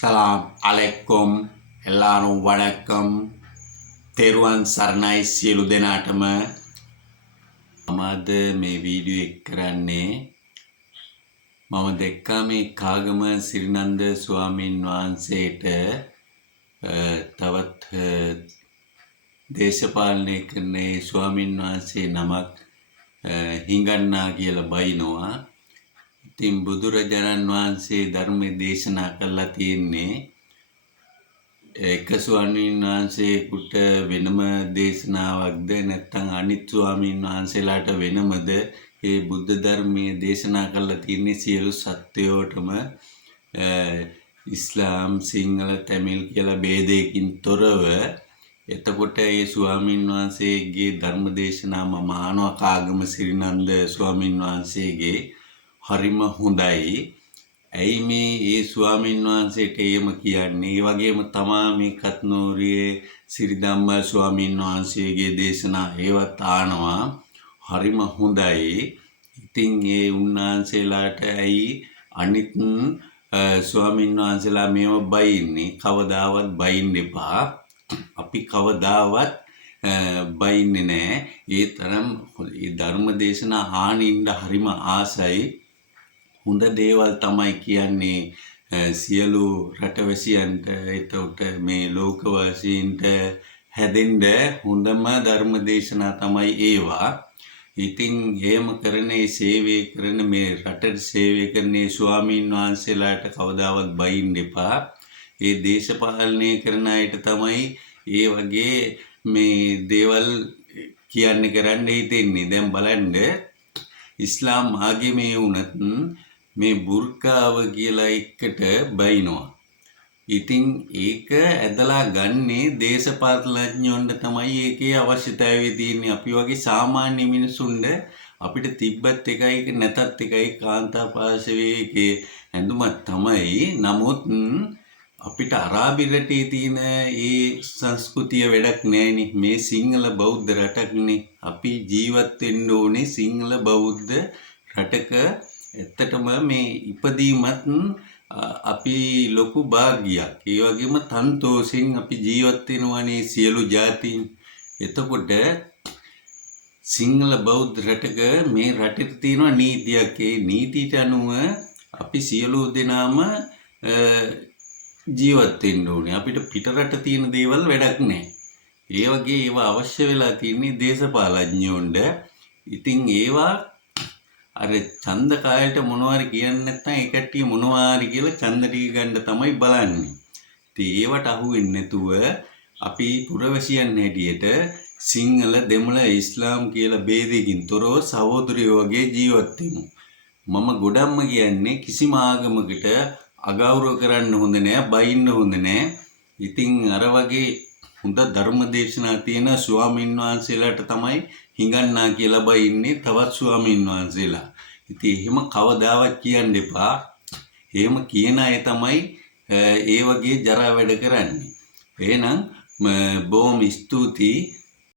සලාම් අලෙක්කුම් එල්ලානුම් වණක්කම් තෙරුවන් සරණයි සියලු දෙනාටම මම අද මේ වීඩියෝ එක කරන්නේ මම දැක්කා මේ කාගම සිරිනන්ද ස්වාමීන් වහන්සේට තවත් දේශපාලනය කරන ස්වාමීන් වහන්සේ නමක් හිඟන්නා කියලා බයිනවා. ඉතින් බුදුරජාණන් වහන්සේ ධර්මයේ දේශනා කළා තියෙන්නේ එක ස්වාමීන් වහන්සේකට වෙනම දේශනාවක්ද නැත්නම් අනිත් ස්වාමීන් වහන්සේලාට වෙනමද මේ බුද්ධ ධර්මයේ දේශනා කළා තියෙන්නේ සියලු සත්වයෝටම ඉස්ලාම් සිංහල තමිල් කියලා ભેදයකින් තොරව. එතකොට මේ ස්වාමීන් වහන්සේගේ ධර්ම දේශනා මම ආනවා කාගම සිරිනන්ද ස්වාමීන් වහන්සේගේ හරිම හොඳයි. ඇයි මේ ස්වාමීන් වහන්සේට එහෙම කියන්නේ? ඒ වගේම තමා මේ කත්නෝරියේ සිරිධම්ම ස්වාමීන් වහන්සේගේ දේශනා ඒවත් ආනවා හරිම හොඳයි. ඉතින් ඒ උන්වහන්සේලාට ඇයි අනිත් ස්වාමීන් වහන්සේලා මේව බයින්නේ? කවදාවත් බයින්න එපා. අපි කවදාවත් බයින්නේ නැහැ. ඒ තරම් මේ ධර්ම දේශනා ආනින්න හරිම ආසයි. හොඳ දේවල් තමයි කියන්නේ සියලු රටවැසියන්ට. එතකොට මේ ලෝකවාසීන්ට හැදෙන්න හොඳම ධර්ම දේශනා තමයි ඒවා. ඉතින් එහෙම කරන සේවය කරන මේ රටට සේවය කරන ස්වාමීන් වහන්සේලාට කවදාවත් බයින්න එපා. ඒ දේශපාලනය කරන අයට තමයි ඒ වගේ මේ දේවල් කියන්නේ කරන්න හිතෙන්නේ. දැන් බලන්න ඉස්ලාම් ආගමේ වුණත් මේ බුර්කාව කියලා එකට බයිනවා. ඉතින් ඒක ඇදලා ගන්නේ දේශපාලනඥයන්ට තමයි. ඒකේ අවශ්‍යතාවය තියෙන්නේ. අපි වගේ සාමාන්‍ය මිනිසුන්ට අපිට තිබ්බත් එකයි නැතත් එකයි කාන්තා පාර්ශවයේ ඇඳුමක් තමයි. නමුත් අපිට අරාබි රටේ තියෙන ඒ සංස්කෘතිය වැඩක් නැහෙනි. මේ සිංහල බෞද්ධ රටක්නේ. අපි ජීවත් වෙන්න ඕනේ සිංහල බෞද්ධ රටක. ඇත්තටම මේ ඉපදීමත් අපි ලොකු භාග්‍යයක්. ඒ වගේම තන්තෝෂෙන් අපි ජීවත් වෙනවානේ සියලු ජාතීන්. එතකොට සිංහල බෞද්ධ රටක මේ රටේ තියෙන නීතියක්. ඒ නීතියට අනුව අපි සියලු දෙනාම ජීවත් වෙන්න ඕනේ. අපිට පිටරට තියෙන දේවල් වැඩක් නැහැ. ඒ වගේ ඒවා අවශ්‍ය වෙලා තියෙන්නේ දේශපාලඥයොන්ට. ඉතින් ඒවා අර ඡන්ද කාලයට මොනවාරි කියන්නේ නැත්නම් ඒ කට්ටිය මොනවාරි කියලා ඡන්ද ටික ගන්න තමයි බලන්නේ. ඉතින් ඒවට අහු වෙන්නේ නැතුව අපි පුරවැසියන් හැටියට සිංහල දෙමළ ඉස්ලාම් කියලා ભેදයකින් තොරව සහෝදරයෝ වගේ ජීවත් වෙමු. මම ගොඩක්ම කියන්නේ කිසිම ආගමකට අගෞරව කරන්න හොඳ නෑ, බයින්න හොඳ නෑ. ඉතින් අර වගේ හොඳ ධර්ම දේශනා තියෙන ස්වාමීන් වහන්සේලාට තමයි හිඟන්නා කියලා බයින්නේ තවත් ස්වාමීන් වහන්සේලා. ඉතින් එහෙම කවදාවත් කියන්න එපා. එහෙම කියන අය තමයි ඒ වගේ ජරා වැඩ කරන්නේ. එහෙනම් බොහොම ස්තුතියි.